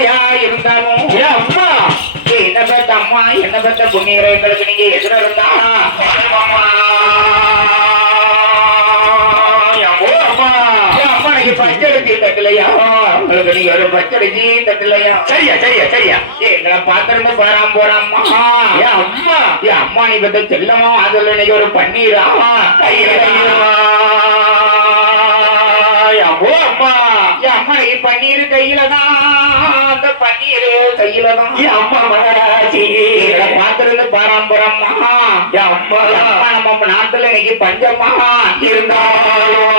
பிள்ளையா இருந்தாலும் அம்மா என்ன பெத்த அம்மா என்ன பெத்த புண்ணியரை எங்களுக்கு நீங்க எதிர இருந்தா அம்மா அம்மா அம்மா தட்டலையா உங்களுக்கு நீங்க ஒரு தட்டலையா சரியா சரியா சரியா. எங்களை பாத்திருந்து போறான் போறாம்மா ஏ அம்மா ஏ அம்மா நீ பெத்த செல்லமா. அதுல இன்னைக்கு ஒரு பன்னீராமா கையிலமா அம்மா ஏ அம்மா நீ பன்னீர் கையில தான். கையில தான் அம்மா மகராசி பாத்திருந்து ஏ அம்மா. நம்ம நாட்டுல இன்னைக்கு பஞ்சமா இருந்தாலும்.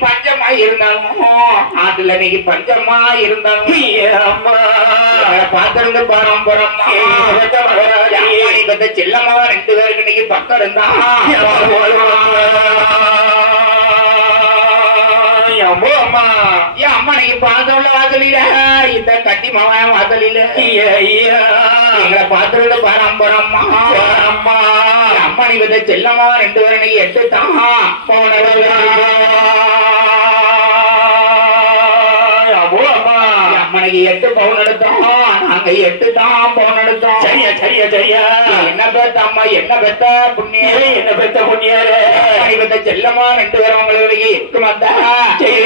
பஞ்சமா இருந்தாலும். நாட்டுல இன்னைக்கு பஞ்சமா இருந்தாலும். ஏ அம்மா. பாத்திருந்து போறோம் போறோம்மா செல்லம்மா ரெண்டு பேருக்கு இன்னைக்கு பக்கம் இருந்தா. அம்மோ அம்மா. ஏன் அம்மா இன்னைக்கு பாதவுள்ள வாசலில இந்த கட்டி மாவன் வாசலில. எங்களை பாத்திருந்து போறோம் போறோம்மா அம்மா. அம்மா. நீ பத்த செல்லம்மா ரெண்டு பேரும் எடுத்துட்டான் அம்மோ. அம்மா அம்மனுக்கு எட்டு பவுன் எடுத்தோம். நாங்க எட்டு தான் பவுன் எடுத்தோம். சரியா சரியா சரியா. என்ன பெத்த அம்மா? என்ன பெத்த புண்ணிய என்ன பெத்த புண்ணியாரே? பெத்த செல்லம்மா ரெண்டு பேரும் உங்களுக்கு மத்தா செய்து வைத்தோம்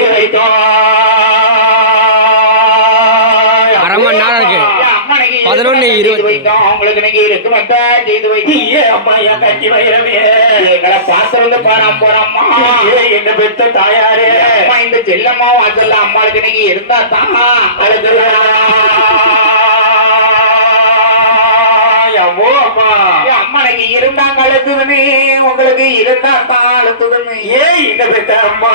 அரை மணி நேரம் இருக்கு. அம்மனைக்கு பதினொன்னு இருபது. உங்களுக்கு இன்னைக்கு இருக்கு மத்தா செய்து வைத்தோம் ஏ அம்மா என் கட்டி வைரமே எங்களை பாத்திரம் பாராம போறோம்மா பெத்த தாயாரே. அம்மா இந்த செல்லம்மா வாசல்ல அம்மாளுக்கு இன்னைக்கு இருந்தா தான். அம்மனைக்கு இருந்தாங்க அழுத்துதுமே உங்களுக்கு இருந்தா தான் அழுத்துதுமே ஏ என்ன பெத்த அம்மா.